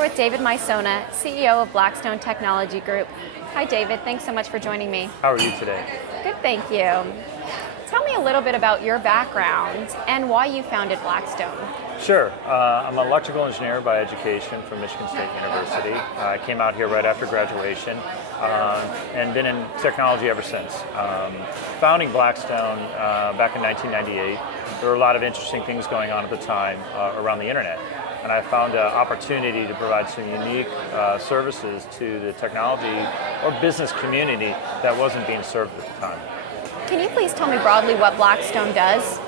here with David Mysona, CEO of Blackstone Technology Group. Hi David, thanks so much for joining me. How are you today? Good, thank you. Tell me a little bit about your background and why you founded Blackstone. Sure. I'm an electrical engineer by education from Michigan State University. I came out here right after graduation and been in technology ever since. Founding Blackstone back in 1998, there were a lot of interesting things going on at the time around the internet. And I found an opportunity to provide some unique services to the technology or business community that wasn't being served at the time. Can you please tell me broadly what Blackstone does?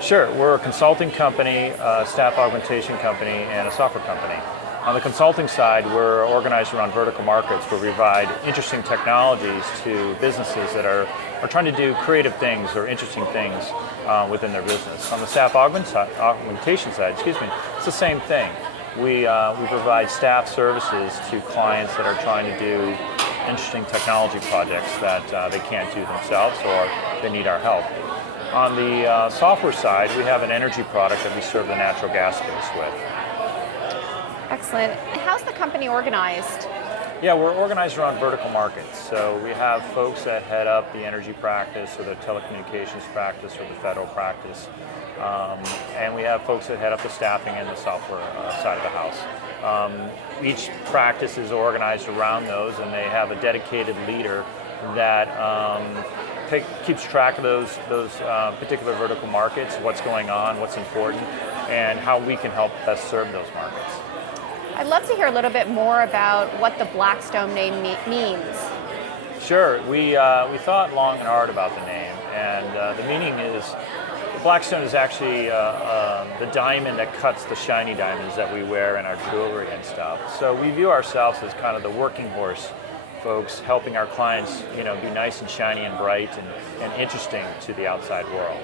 Sure. We're a consulting company, a staff augmentation company, and a software company. On the consulting side, we're organized around vertical markets where we provide interesting technologies to businesses that are trying to do creative things or interesting things within their business. On the staff augmentation side, it's the same thing. We provide staff services to clients that are trying to do interesting technology projects that they can't do themselves or they need our help. On the software side, we have an energy product that we serve the natural gas space with. Excellent. How's the company organized? Yeah, we're organized around vertical markets. So we have folks that head up the energy practice or the telecommunications practice or the federal practice. And we have folks that head up the staffing and the software side of the house. Each practice is organized around those, and they have a dedicated leader that keeps track of those particular vertical markets, what's going on, what's important, and how we can help best serve those markets. I'd love to hear a little bit more about what the Blackstone name means. Sure. We thought long and hard about the name, and the meaning is Blackstone is actually the diamond that cuts the shiny diamonds that we wear in our jewelry and stuff. So we view ourselves as kind of the working horse folks, helping our clients, be nice and shiny and bright and interesting to the outside world.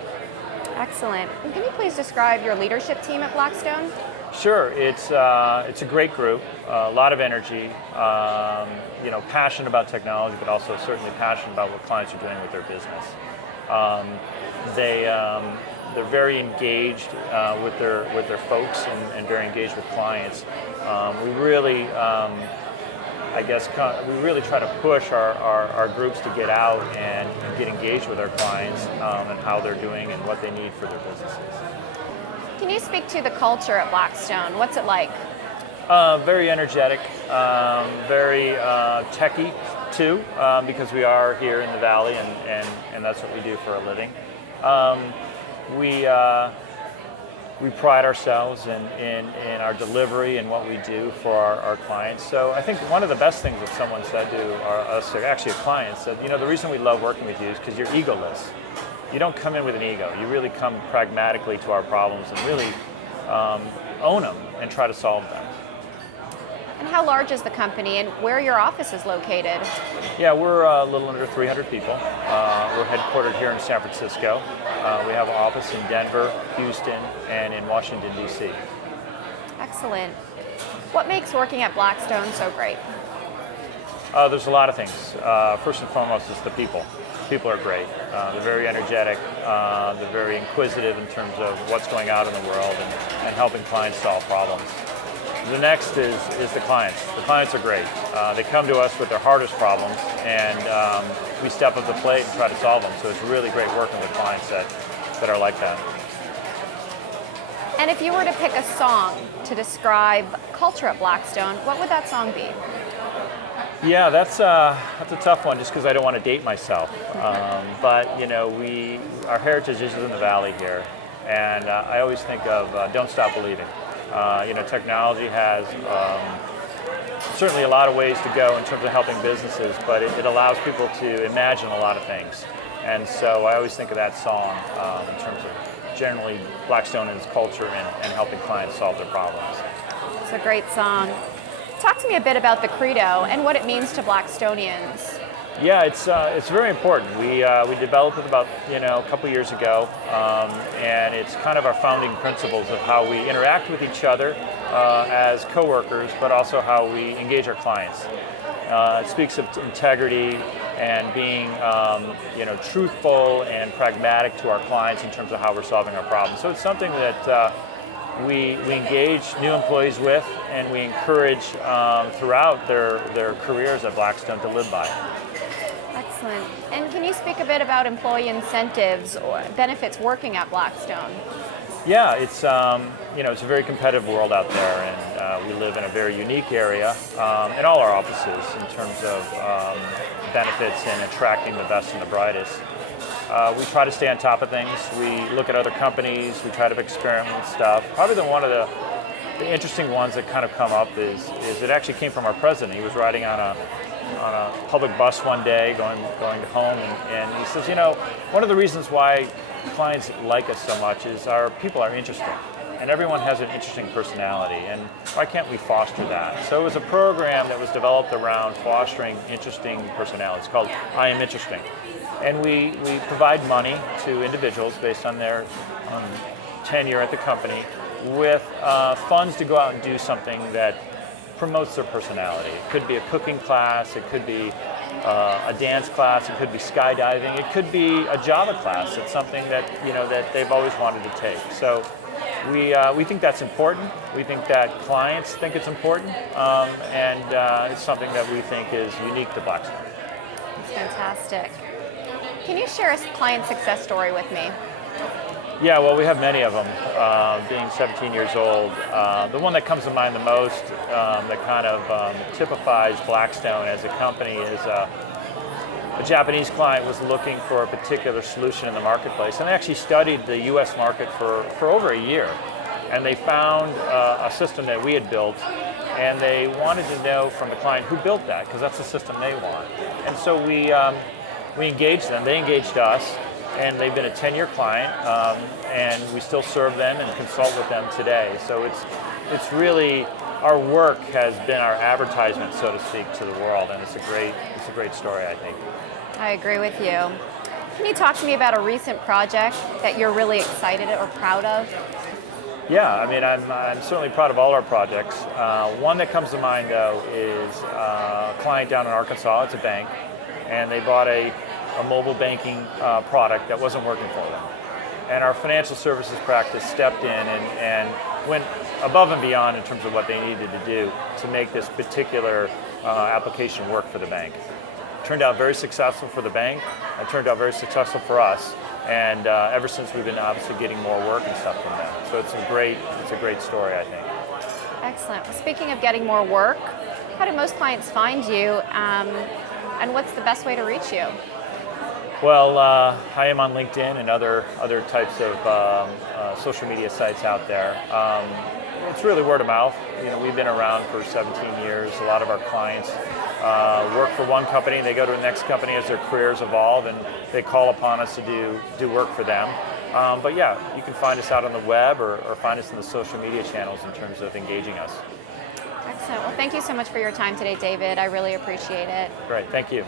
Excellent. And can you please describe your leadership team at Blackstone? Sure. It's a great group, a lot of energy, passionate about technology, but also certainly passionate about what clients are doing with their business. They're very engaged with their folks and very engaged with clients. We really try to push our groups to get out and get engaged with our clients and how they're doing and what they need for their businesses. Can you speak to the culture at Blackstone? What's it like? Very energetic, very techy too, because we are here in the Valley and that's what we do for a living. We pride ourselves in our delivery and what we do for our clients. So I think one of the best things that someone said to us, or actually a client said, the reason we love working with you is because you're egoless. You don't come in with an ego. You really come pragmatically to our problems and really own them and try to solve them. And how large is the company and where are your offices located? Yeah, we're a little under 300 people. We're headquartered here in San Francisco. We have an office in Denver, Houston, and in Washington, D.C. Excellent. What makes working at Blackstone so great? There's a lot of things. First and foremost is the people. People are great. They're very energetic. They're very inquisitive in terms of what's going on in the world and helping clients solve problems. The next is the clients. The clients are great. They come to us with their hardest problems, and we step up the plate and try to solve them. So it's really great working with clients that are like that. And if you were to pick a song to describe culture at Blackstone, what would that song be? Yeah, that's a tough one, just because I don't want to date myself. But our heritage is in the Valley here, and I always think of "Don't Stop Believing." Technology has certainly a lot of ways to go in terms of helping businesses, but it allows people to imagine a lot of things. And so I always think of that song in terms of generally Blackstone and its culture and helping clients solve their problems. It's a great song. Talk to me a bit about the credo and what it means to Blackstonians. Yeah, it's very important. We developed it about a couple years ago, and it's kind of our founding principles of how we interact with each other as coworkers, but also how we engage our clients. It speaks of integrity and being truthful and pragmatic to our clients in terms of how we're solving our problems. So it's something that we engage new employees with, and we encourage throughout their careers at Blackstone to live by. Excellent. And can you speak a bit about employee incentives or benefits working at Blackstone? Yeah, it's it's a very competitive world out there, and we live in a very unique area in all our offices in terms of benefits and attracting the best and the brightest. We try to stay on top of things. We look at other companies. We try to experiment with stuff. Probably one of the interesting ones that kind of come up is it actually came from our president. He was riding on a public bus one day going home, and he says, one of the reasons why clients like us so much is our people are interesting, and everyone has an interesting personality, and why can't we foster that? So it was a program that was developed around fostering interesting personalities called I Am Interesting. And we provide money to individuals based on their tenure at the company with funds to go out and do something that promotes their personality. It could be a cooking class, it could be a dance class, it could be skydiving, it could be a Java class. It's something that that they've always wanted to take. So we think that's important. We think that clients think it's important, and it's something that we think is unique to Blackstone. That's fantastic. Can you share a client success story with me? Yeah, well, we have many of them. Being 17 years old, the one that comes to mind the most, that kind of typifies Blackstone as a company, is a Japanese client was looking for a particular solution in the marketplace, and they actually studied the U.S. market for over a year, and they found a system that we had built, and they wanted to know from the client who built that, because that's the system they want. And so we engaged them, they engaged us, and they've been a 10-year client, and we still serve them and consult with them today. So it's really, our work has been our advertisement, so to speak, to the world, and it's a great story, I think. I agree with you. Can you talk to me about a recent project that you're really excited or proud of? Yeah, I mean, I'm certainly proud of all our projects. One that comes to mind, though, is a client down in Arkansas. It's a bank, and they bought a mobile banking product that wasn't working for them. And our financial services practice stepped in and went above and beyond in terms of what they needed to do to make this particular application work for the bank. It turned out very successful for the bank. It turned out very successful for us. And ever since, we've been obviously getting more work and stuff from them. So it's a great story, I think. Excellent. Well, speaking of getting more work, how do most clients find you, and what's the best way to reach you? Well, I am on LinkedIn and other types of social media sites out there. It's really word of mouth. We've been around for 17 years. A lot of our clients work for one company, they go to the next company as their careers evolve, and they call upon us to do work for them. But yeah, you can find us out on the web or find us in the social media channels in terms of engaging us. Excellent. Well, thank you so much for your time today, David. I really appreciate it. Great, thank you.